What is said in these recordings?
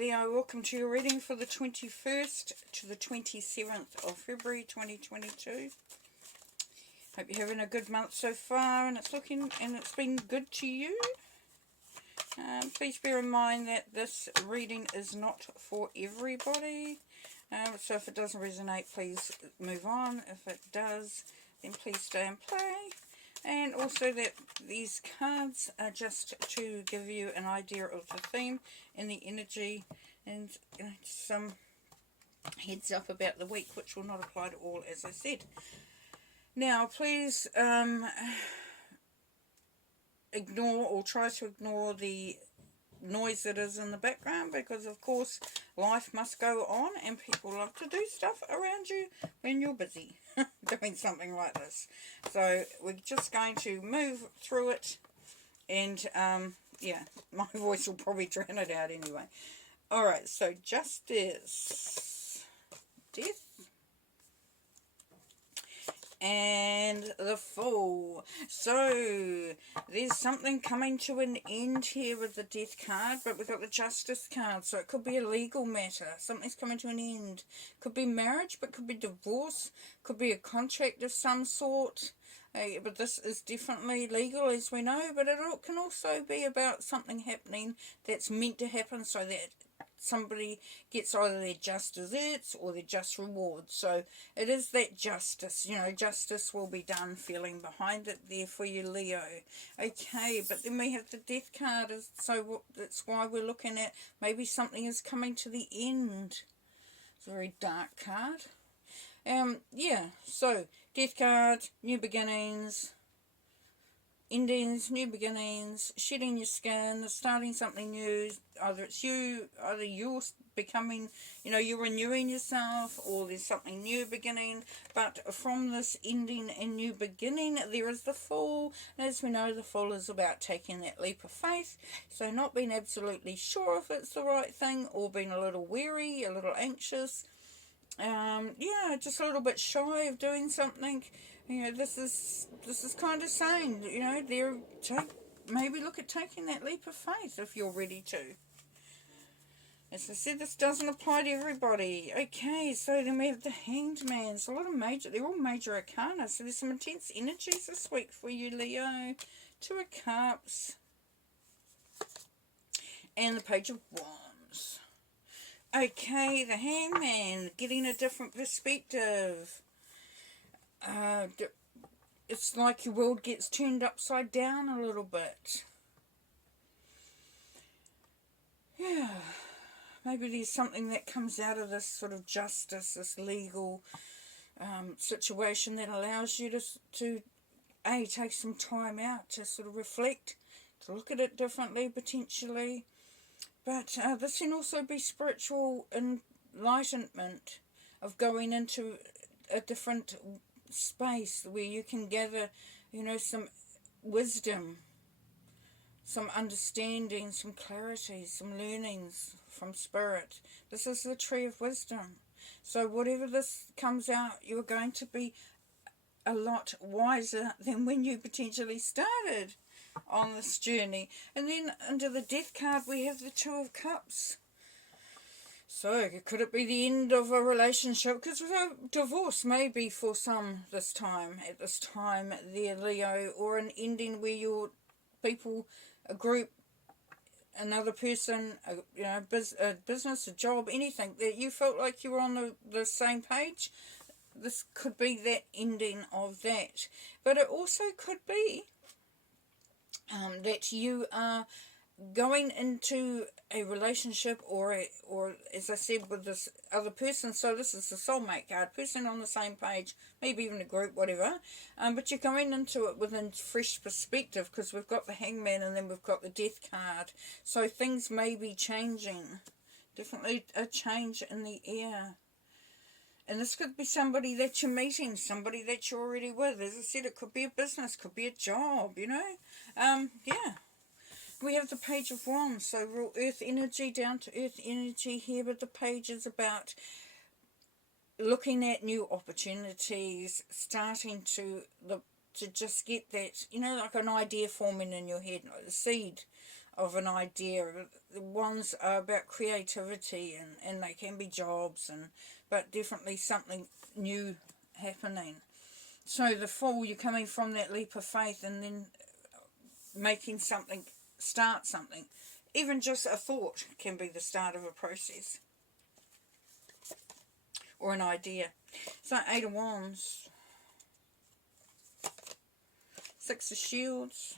Leo, welcome to your reading for the 21st to the 27th of February 2022. Hope you're having a good month so far and it's been good to you. Please bear in mind that this reading is not for everybody. So if it doesn't resonate, please move on. If it does, then please stay and play. And also that these cards are just to give you an idea of the theme and the energy and some heads up about the week, which will not apply to all, as I said. Now, please ignore or try to ignore the noise that is in the background, because of course life must go on and people love to do stuff around you when you're busy doing something like this. So we're just going to move through it, and yeah, my voice will probably drown it out anyway. Alright, so Justice, Death, and the Fool. So there's something coming to an end here with the Death card, but we've got the Justice card, so it could be a legal matter. Something's coming to an end. Could be marriage, but could be divorce, could be a contract of some sort. But this is definitely legal, as we know, but it can also be about something happening that's meant to happen, so that somebody gets either their just desserts or their just rewards. So it is that justice, you know, justice will be done, feeling behind it there for you, Leo. Okay, but then we have the Death card, so that's why we're looking at maybe something is coming to the end. It's a very dark card. Yeah, so Death card, new beginnings, endings, new beginnings, shedding your skin, starting something new. Either you're becoming, you know, you're renewing yourself, or there's something new beginning. But from this ending and new beginning, there is the Fool. And as we know, the Fool is about taking that leap of faith. So not being absolutely sure if it's the right thing, or being a little weary, a little anxious. Yeah, just a little bit shy of doing something. You know, this is kind of saying, you know, maybe look at taking that leap of faith if you're ready to. As I said, this doesn't apply to everybody. Okay, so then we have the Hanged Man. So they're all major arcana. So there's some intense energies this week for you, Leo. Two of Cups. And the Page of Wands. Okay, the Hangman, getting a different perspective. It's like your world gets turned upside down a little bit. Yeah, maybe there's something that comes out of this sort of justice, this legal situation that allows you to take some time out to sort of reflect, to look at it differently potentially. But this can also be spiritual enlightenment of going into a different space where you can gather, you know, some wisdom, some understanding, some clarity, some learnings from Spirit. This is the Tree of Wisdom. So whatever this comes out, you're going to be a lot wiser than when you potentially started on this journey. And then under the Death card we have the Two of Cups. So could it be the end of a relationship? Because divorce may be for some at this time there, Leo, or an ending where your people, a group, another person, a business, a job, anything that you felt like you were on the same page. This could be that ending of that. But it also could be that you are going into a relationship or as I said, with this other person. So this is the soulmate card, person on the same page, maybe even a group, whatever. But you're going into it with a fresh perspective, because we've got the Hangman and then we've got the Death card. So things may be changing. Definitely a change in the air. And this could be somebody that you're meeting, somebody that you're already with. As I said, it could be a business, could be a job, you know. Yeah. We have the Page of Wands, so real earth energy, down to earth energy here, but the page is about looking at new opportunities, starting to just get that, you know, like an idea forming in your head, like the seed of an idea. The ones are about creativity, and they can be jobs, but definitely something new happening. So the Fool, you're coming from that leap of faith and then making something, start something. Even just a thought can be the start of a process or an idea. So 8 of Wands, 6 of Shields,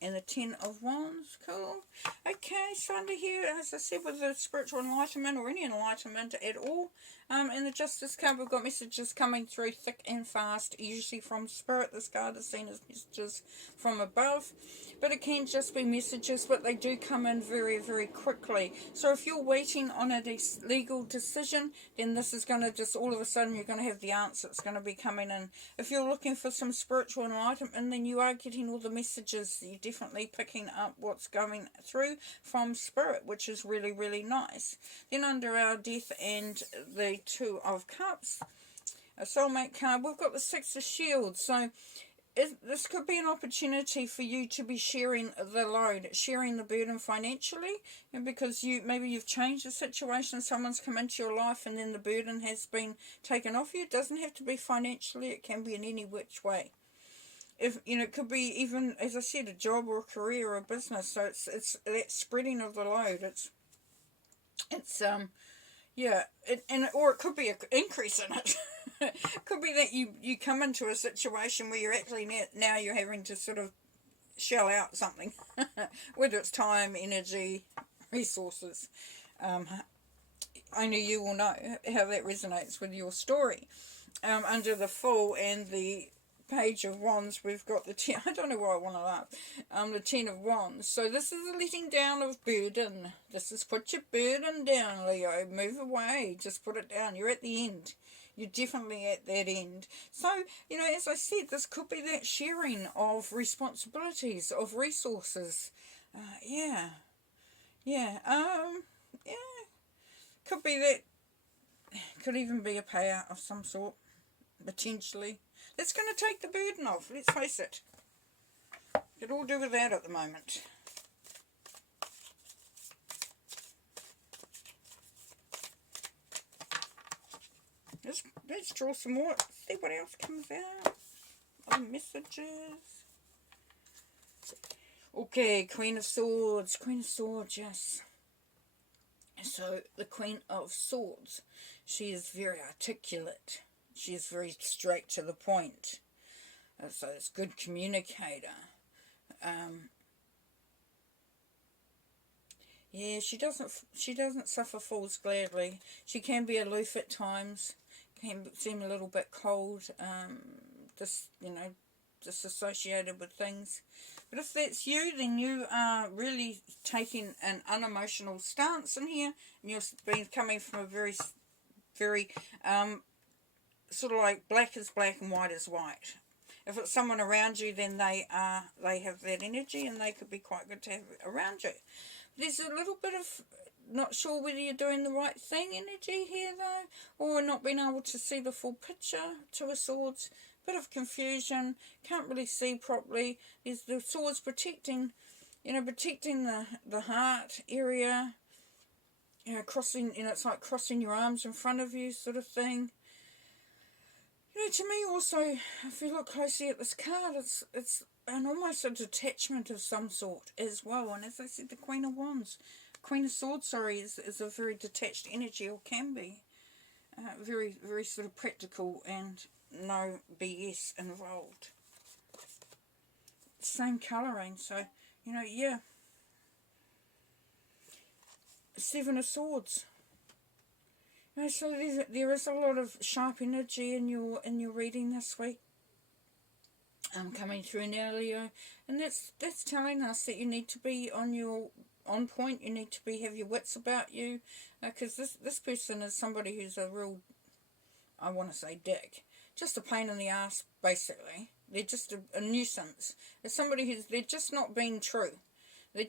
and the 10 of Wands. Cool. Okay, so under here, as I said, with the spiritual enlightenment or any enlightenment at all, in the Justice card, we've got messages coming through thick and fast, usually from Spirit. This card is seen as messages from above, but it can just be messages, but they do come in very, very quickly. So if you're waiting on a legal decision, then this is going to just, all of a sudden, you're going to have the answer. It's going to be coming in. If you're looking for some spiritual enlightenment, then you are getting all the messages. You're definitely picking up what's going through from Spirit, which is really, really nice. Then under our Death and the 2 of Cups, a soulmate card, we've got the 6 of Shields. So this could be an opportunity for you to be sharing the load, sharing the burden financially, and because maybe you've changed the situation, someone's come into your life and then the burden has been taken off you. It doesn't have to be financially, it can be in any which way. If it could be even, as I said, a job or a career or a business. So it's that spreading of the load. Or it could be an increase in it. It could be that you come into a situation where you're actually now you're having to sort of shell out something, whether it's time, energy, resources. Only you will know how that resonates with your story. Under the Fool and the Page of Wands, we've got the 10. I don't know why I want to laugh. The 10 of Wands. So this is a letting down of burden. This is put your burden down, Leo. Move away. Just put it down. You're at the end. You're definitely at that end. So, as I said, this could be that sharing of responsibilities, of resources. Could be that. Could even be a payout of some sort, potentially. That's going to take the burden off, let's face it. Could all do with that at the moment. Let's draw some more, see what else comes out. Other messages. Okay, Queen of Swords, yes. So, the Queen of Swords, she is very articulate. She is very straight to the point. So it's good communicator. She doesn't suffer fools gladly. She can be aloof at times. Can seem a little bit cold. Disassociated with things. But if that's you, then you are really taking an unemotional stance in here, and you've been coming from a very, very sort of like black is black and white is white. If it's someone around you, then they have that energy, and they could be quite good to have around you. There's a little bit of not sure whether you're doing the right thing energy here, though, or not being able to see the full picture. 2 of Swords, bit of confusion, can't really see properly. There's the Swords protecting the heart area. Crossing, it's like crossing your arms in front of you, sort of thing. To me also, if you look closely at this card, it's almost a detachment of some sort as well. And as I said, the Queen of Swords, is a very detached energy, or can be. Very, very sort of practical and no BS involved. Same colouring, so, 7 of Swords. So there is a lot of sharp energy in your reading this week. Coming through now, Leo, and that's telling us that you need to be on point. You need to have your wits about you, because this person is somebody who's a real, I want to say, dick, just a pain in the ass. Basically, they're just a nuisance. It's somebody they're just not being true. They're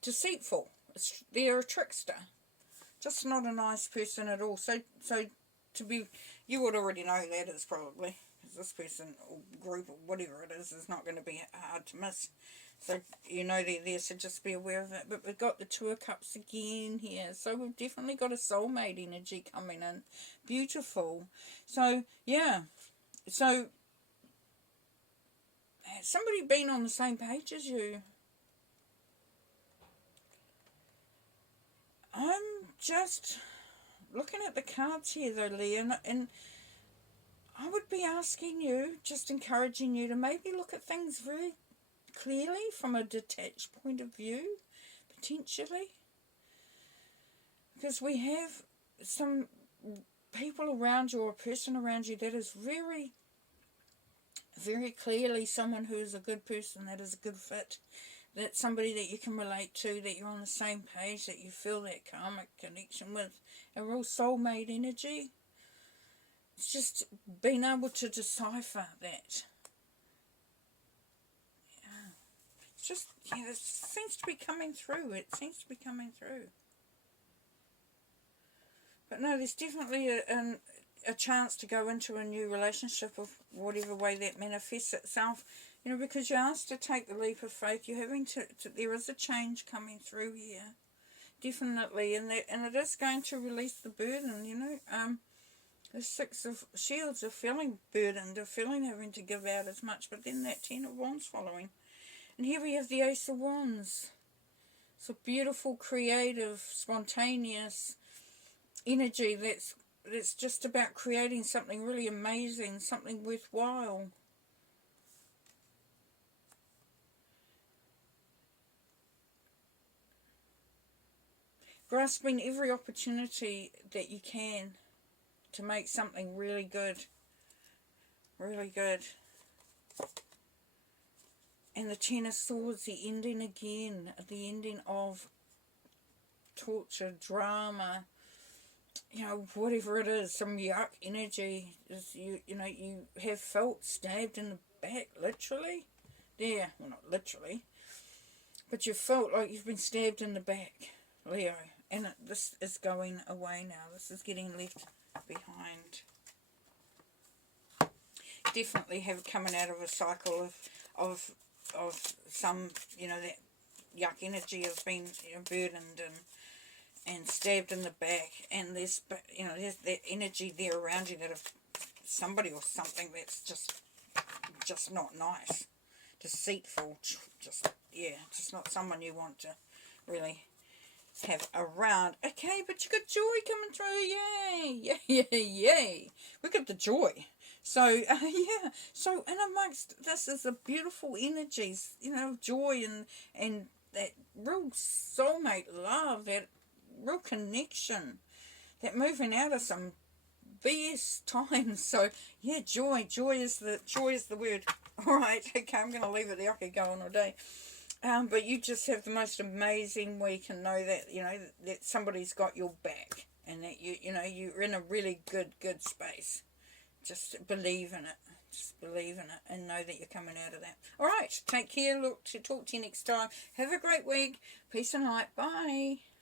deceitful. They're a trickster. Just not a nice person at all. So to be, you would already know that is probably, because this person or group or whatever it is not going to be hard to miss. So, you know they're there, so just be aware of it. But we've got the Two of Cups again here. So we've definitely got a soulmate energy coming in. Beautiful. So, yeah. So, has somebody been on the same page as you? I'm just looking at the cards here, though, Leah, and I would be asking you, just encouraging you to maybe look at things very clearly from a detached point of view, potentially. Because we have some people around you or a person around you that is very, very clearly someone who is a good person, that is a good fit. That's somebody that you can relate to, that you're on the same page, that you feel that karmic connection with. A real soulmate energy. It's just being able to decipher that. Yeah. It's just, yeah, this seems to be coming through. It seems to be coming through. But no, there's definitely a chance to go into a new relationship of whatever way that manifests itself. You know, because you're asked to take the leap of faith. You're having to there is a change coming through here. Definitely. And it is going to release the burden, you know. The Six of Shields are feeling burdened. They're feeling having to give out as much. But then that Ten of Wands following. And here we have the Ace of Wands. It's a beautiful, creative, spontaneous energy that's just about creating something really amazing, something worthwhile. Grasping every opportunity that you can to make something really good. Really good. And the Ten of Swords, the ending again. The ending of torture, drama, you know, whatever it is, some yuck energy. Is you know, you have felt stabbed in the back, literally. There, well, not literally. But you felt like you've been stabbed in the back, Leo. And this is going away now. This is getting left behind. Definitely have coming out of a cycle of some, you know, that yuck energy of being, you know, burdened and stabbed in the back. And there's, you know, there's that energy there around you that of somebody or something that's just not nice. Deceitful. Just, yeah, just not someone you want to really have around. Okay, but you got joy coming through. Yay, yay, yay. We got the joy. So, yeah. So, and amongst this is the beautiful energies, you know, joy and that real soulmate love, that real connection, that moving out of some BS times. So, yeah, joy. Joy is the word. All right, okay, I'm going to leave it there. I could go on all day. But you just have the most amazing week and know that, you know, that somebody's got your back and that you know, you're in a really good space. Just believe in it. Just believe in it and know that you're coming out of that. All right, take care. Look to talk to you next time. Have a great week. Peace and light. Bye.